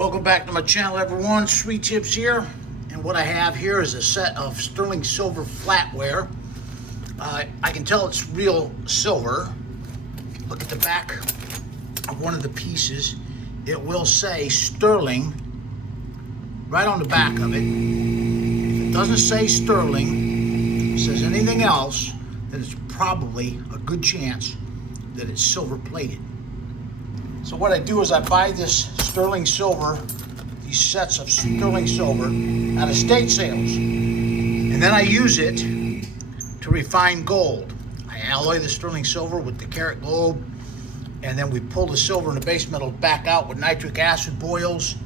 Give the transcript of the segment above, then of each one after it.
Welcome back to my channel, everyone. Sweet Tips here, and what I have here is a set of sterling silver flatware. I can tell it's real silver. If you look at the back of one of the pieces, it will say sterling right on the back of it. If it doesn't say sterling, it says anything else, then it's probably a good chance that it's silver plated. So what I do is I buy this sterling silver, these sets of sterling silver at estate sales, and then I use it to refine gold. I alloy the sterling silver with the karat gold, and then we pull the silver and the base metal back out with nitric acid boils.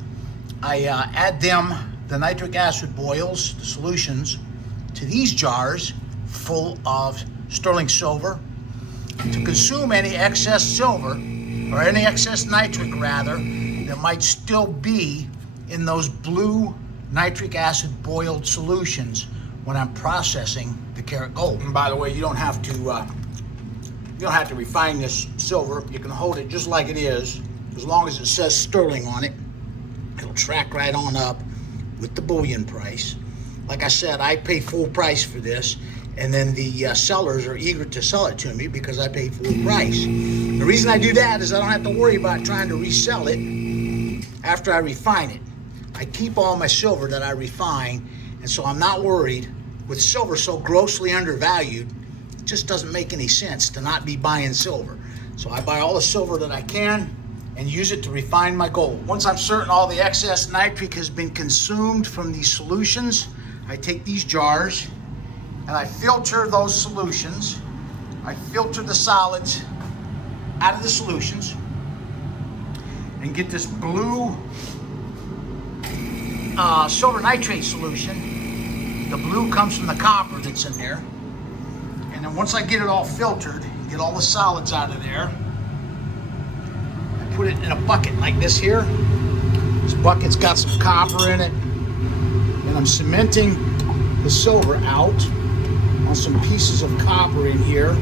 I add the nitric acid boils, the solutions, to these jars full of sterling silver to consume any excess silver, or any excess nitric rather, that might still be in those blue nitric acid boiled solutions when I'm processing the karat gold. And by the way, you don't have to refine this silver. You can hold it just like it is, as long as it says sterling on it. It'll track right on up with the bullion price. Like I said, I pay full price for this, and then the sellers are eager to sell it to me because I pay full price. The reason I do that is I don't have to worry about trying to resell it after I refine it. I keep all my silver that I refine, and so I'm not worried. With silver so grossly undervalued, it just doesn't make any sense to not be buying silver. So I buy all the silver that I can and use it to refine my gold. Once I'm certain all the excess nitric has been consumed from these solutions, I take these jars and I filter those solutions. I filter the solids out of the solutions and get this blue silver nitrate solution. The blue comes from the copper that's in there. And then once I get it all filtered, get all the solids out of there, I put it in a bucket like this here. This bucket's got some copper in it, and I'm cementing the silver out on some pieces of copper in here.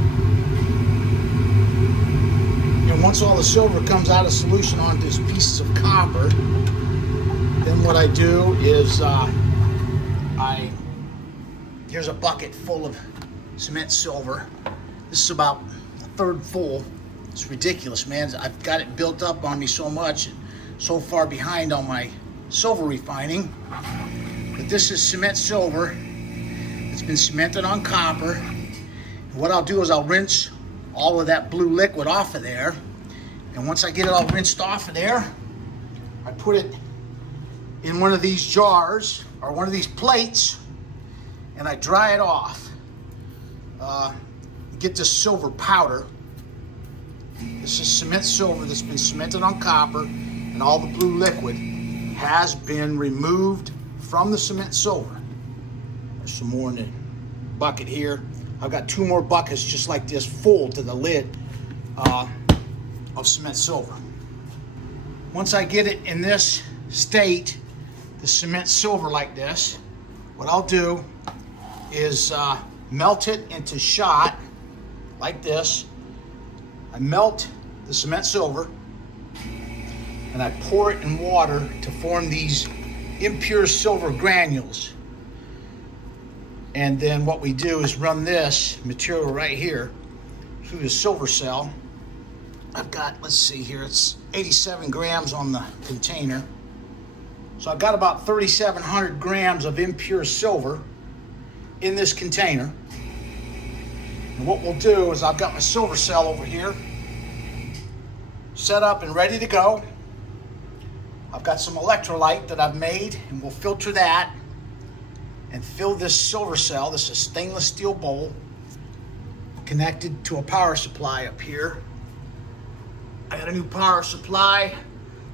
And once all the silver comes out of solution onto these pieces of copper, then what I do is here's a bucket full of cement silver. This is about a third full. It's ridiculous, man. I've got it built up on me so much, so far behind on my silver refining. But this is cement silver. It's been cemented on copper. And what I'll do is I'll rinse all of that blue liquid off of there. And once I get it all rinsed off of there, I put it in one of these jars or one of these plates, and I dry it off. Get this silver powder. This is cement silver that's been cemented on copper, and all the blue liquid has been removed from the cement silver. There's some more in the bucket here. I've got two more buckets just like this full to the lid of cement silver. Once I get it in this state, the cement silver like this, what I'll do is melt it into shot like this. I melt the cement silver and I pour it in water to form these impure silver granules. And then what we do is run this material right here through the silver cell. I've got, let's see here, it's 87 grams on the container. So I've got about 3,700 grams of impure silver in this container. And what we'll do is I've got my silver cell over here set up and ready to go. I've got some electrolyte that I've made, and we'll filter that and fill this silver cell. This is a stainless steel bowl connected to a power supply up here. I got a new power supply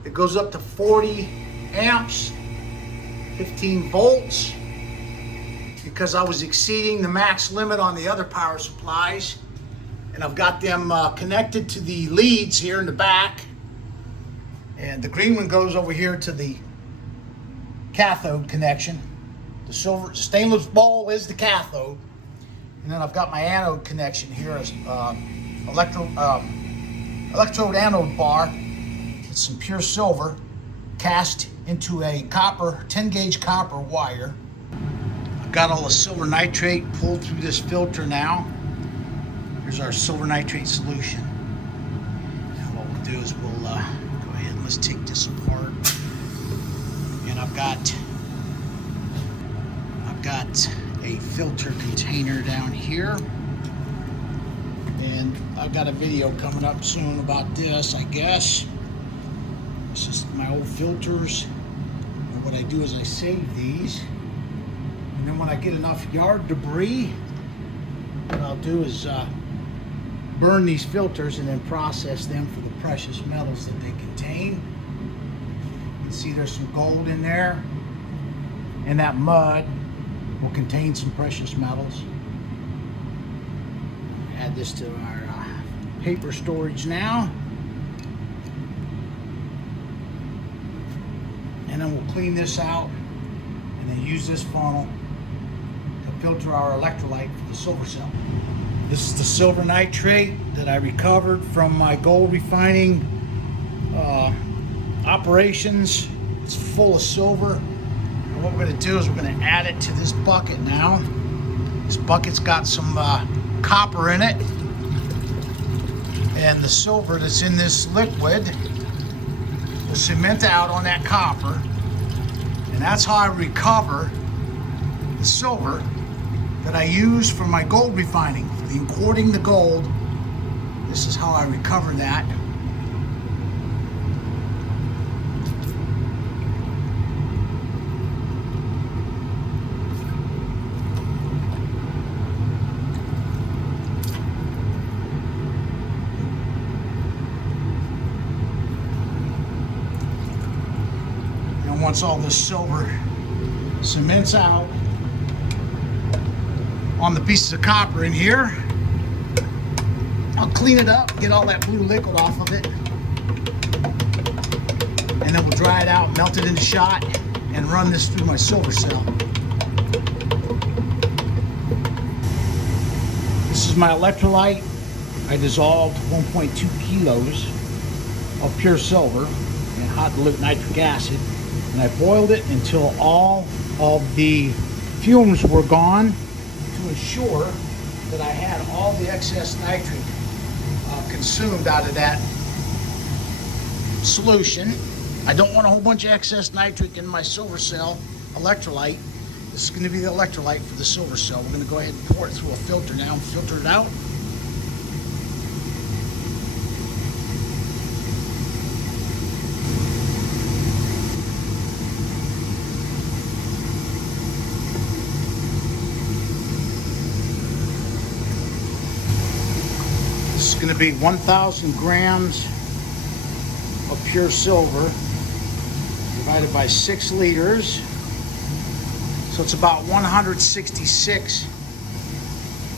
that goes up to 40 amps, 15 volts, because I was exceeding the max limit on the other power supplies. And I've got them connected to the leads here in the back. And the green one goes over here to the cathode connection. The silver stainless bowl is the cathode. And then I've got my anode connection here as Electrode anode bar. It's some pure silver. cast into a 10 gauge copper wire. I've got all the silver nitrate pulled through this filter now. Here's our silver nitrate solution. And what we'll do is we'll go ahead and let's take this apart. And I've got a filter container down here. And I've got a video coming up soon about this, I guess. This is my old filters. And what I do is I save these. And then when I get enough yard debris, what I'll do is burn these filters and then process them for the precious metals that they contain. You can see there's some gold in there. And that mud will contain some precious metals. Add this to our paper storage now. And then we'll clean this out and then use this funnel to filter our electrolyte for the silver cell. This is the silver nitrate that I recovered from my gold refining operations. It's full of silver. And what we're going to do is we're going to add it to this bucket now. This bucket's got some copper in it. And the silver that's in this liquid will cement out on that copper. And that's how I recover the silver that I use for my gold refining. For the importing the gold, this is how I recover that. And once all this silver cements out on the pieces of copper in here, I'll clean it up, get all that blue liquid off of it, and then we'll dry it out, melt it into shot, and run this through my silver cell. This is my electrolyte. I dissolved 1.2 kilos of pure silver in hot dilute nitric acid, and I boiled it until all of the fumes were gone to ensure that I had all the excess nitrate consumed out of that solution. I don't want a whole bunch of excess nitrate in my silver cell electrolyte. This is going to be the electrolyte for the silver cell. We're going to go ahead and pour it through a filter now and filter it out. This is going to be 1,000 grams of pure silver divided by 6 liters. So it's about 166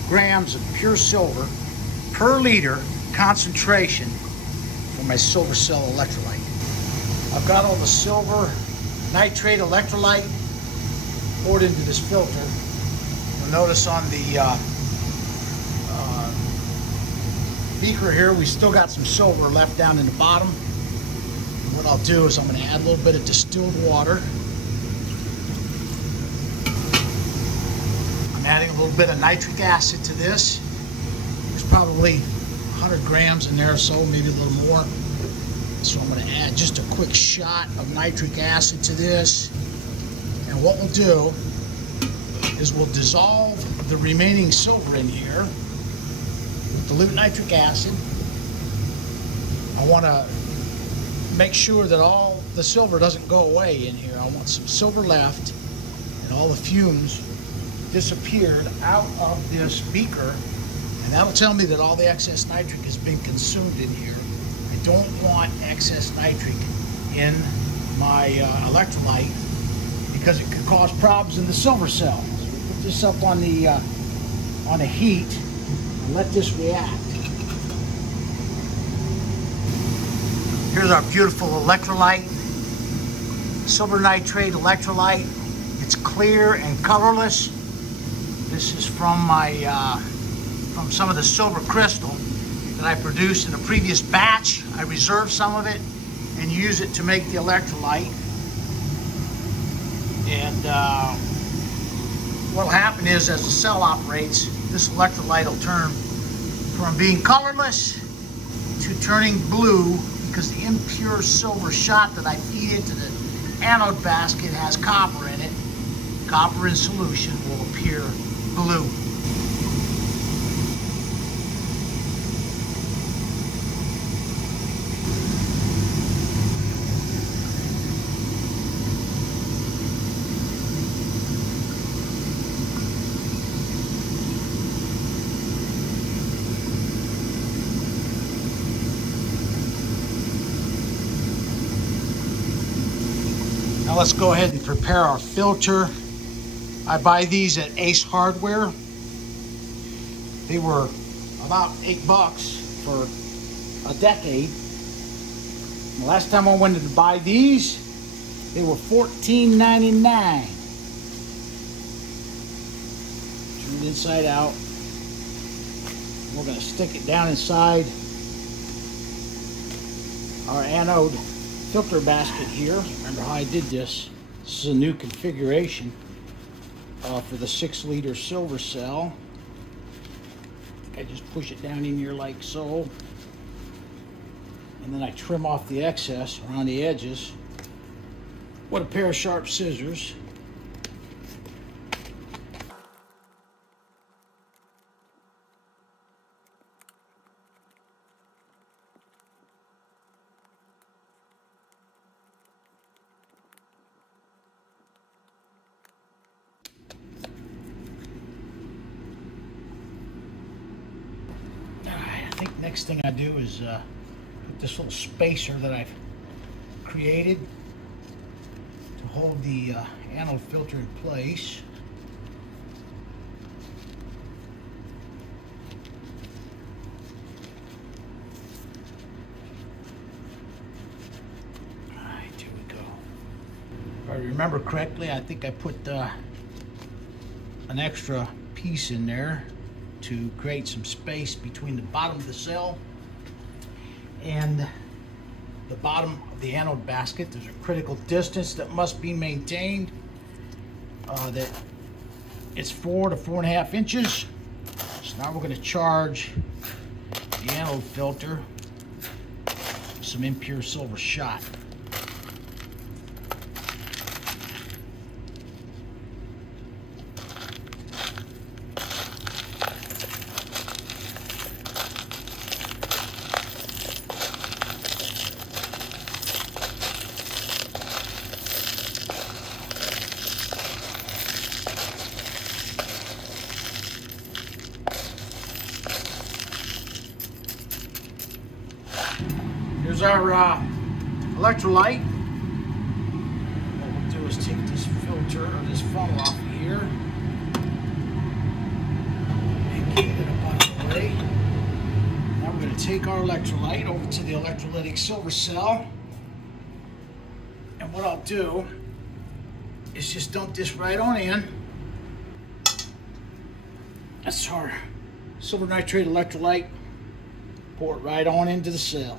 grams of pure silver per liter concentration for my silver cell electrolyte. I've got all the silver nitrate electrolyte poured into this filter. You'll notice on the beaker here, we still got some silver left down in the bottom. And what I'll do is I'm going to add a little bit of distilled water. I'm adding a little bit of nitric acid to this. There's probably 100 grams in there or so, maybe a little more. So I'm going to add just a quick shot of nitric acid to this. And what we'll do is we'll dissolve the remaining silver in here with dilute nitric acid. I want to make sure that all the silver doesn't go away in here. I want some silver left and all the fumes disappeared out of this beaker, and that'll tell me that all the excess nitric has been consumed in here. I don't want excess nitric in my electrolyte because it could cause problems in the silver cell. So we put this up on the heat and let this react. Here's our beautiful electrolyte, silver nitrate electrolyte. It's clear and colorless. This is from from some of the silver crystal that I produced in a previous batch. I reserved some of it, and use it to make the electrolyte. And what'll happen is, as the cell operates, this electrolyte will turn from being colorless to turning blue, because the impure silver shot that I feed into the anode basket has copper in it. Copper in solution will appear blue. Now let's go ahead and prepare our filter. I buy these at Ace Hardware. They were about $8 for a decade. The last time I wanted to buy these, they were $14.99. Turn it inside out. We're going to stick it down inside our anode filter basket here. Remember how I did this? This is a new configuration for the 6-liter silver cell. I just push it down in here like so, and then I trim off the excess around the edges with a pair of sharp scissors. I think next thing I do is put this little spacer that I've created to hold the anode filter in place. Alright, here we go. If I remember correctly, I think I put an extra piece in there to create some space between the bottom of the cell and the bottom of the anode basket. There's a critical distance that must be maintained. That it's 4 to 4.5 inches. So now we're going to charge the anode filter with some impure silver shot. Here's our electrolyte. What we'll do is take this filter or this funnel off of here and get it up out of the way. Now we're going to take our electrolyte over to the electrolytic silver cell. And what I'll do is just dump this right on in. That's our silver nitrate electrolyte. Pour it right on into the cell.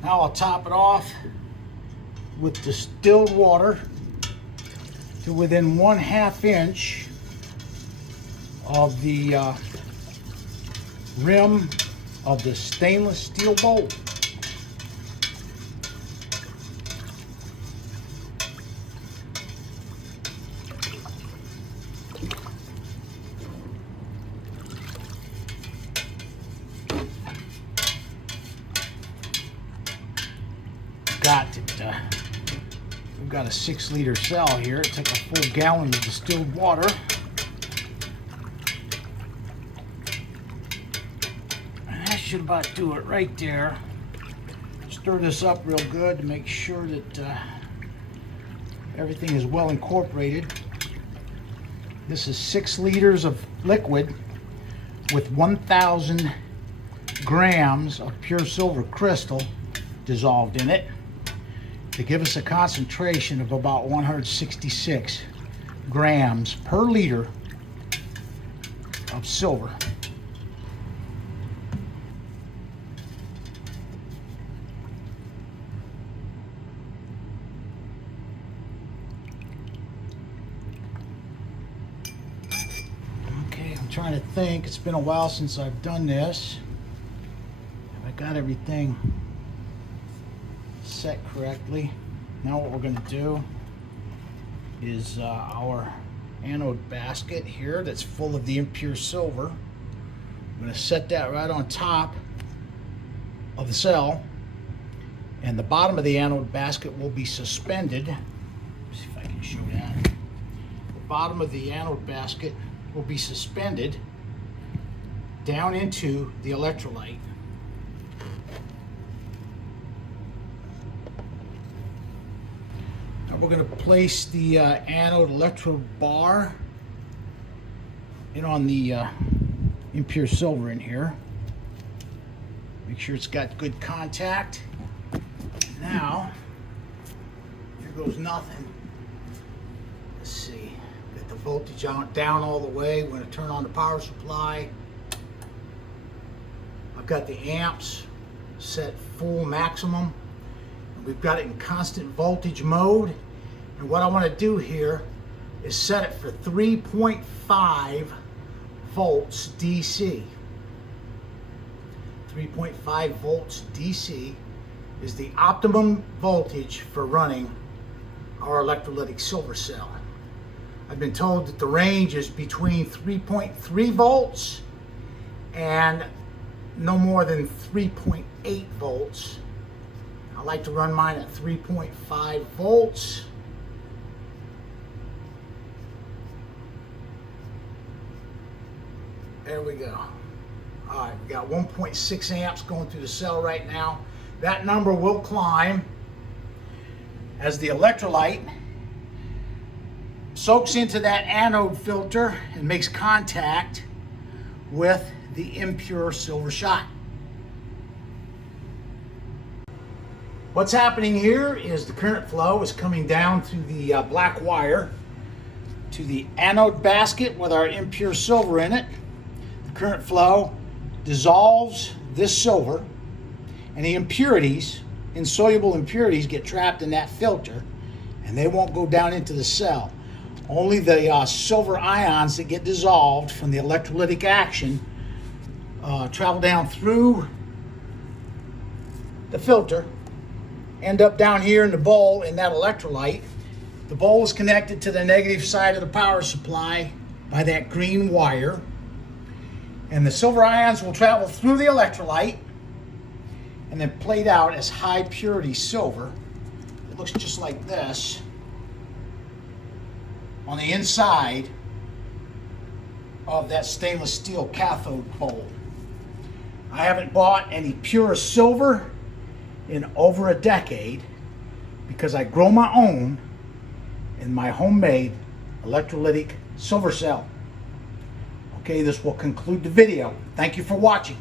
Now I'll top it off with distilled water to within 1/2 inch of the rim of the stainless steel bowl. We've got a 6-liter cell here. It took a full gallon of distilled water. should about do it right there. Stir this up real good to make sure that everything is well incorporated. This is 6 liters of liquid with 1,000 grams of pure silver crystal dissolved in it to give us a concentration of about 166 grams per liter of silver. Okay, I'm trying to think. It's been a while since I've done this. Have I got everything set correctly? Now what we're going to do is our anode basket here that's full of the impure silver. I'm going to set that right on top of the cell, and the bottom of the anode basket will be suspended. Let's see if I can show that. The bottom of the anode basket will be suspended down into the electrolyte. Now we're going to place the anode electrode bar in on the impure silver in here. Make sure it's got good contact. Now, here goes nothing. Let's see. Get the voltage down all the way. We're going to turn on the power supply. I've got the amps set full maximum. We've got it in constant voltage mode. And what I want to do here is set it for 3.5 volts DC. 3.5 volts DC is the optimum voltage for running our electrolytic silver cell. I've been told that the range is between 3.3 volts and no more than 3.8 volts. I like to run mine at 3.5 volts. There we go. All right, we got 1.6 amps going through the cell right now. That number will climb as the electrolyte soaks into that anode filter and makes contact with the impure silver shot. What's happening here is the current flow is coming down through the black wire to the anode basket with our impure silver in it. The current flow dissolves this silver, and the impurities, insoluble impurities, get trapped in that filter, and they won't go down into the cell. Only the silver ions that get dissolved from the electrolytic action travel down through the filter, end up down here in the bowl in that electrolyte. The bowl is connected to the negative side of the power supply by that green wire, and the silver ions will travel through the electrolyte and then played out as high purity silver. It looks just like this on the inside of that stainless steel cathode bowl. I haven't bought any pure silver in over a decade because I grow my own in my homemade electrolytic silver cell. Okay, this will conclude the video. Thank you for watching.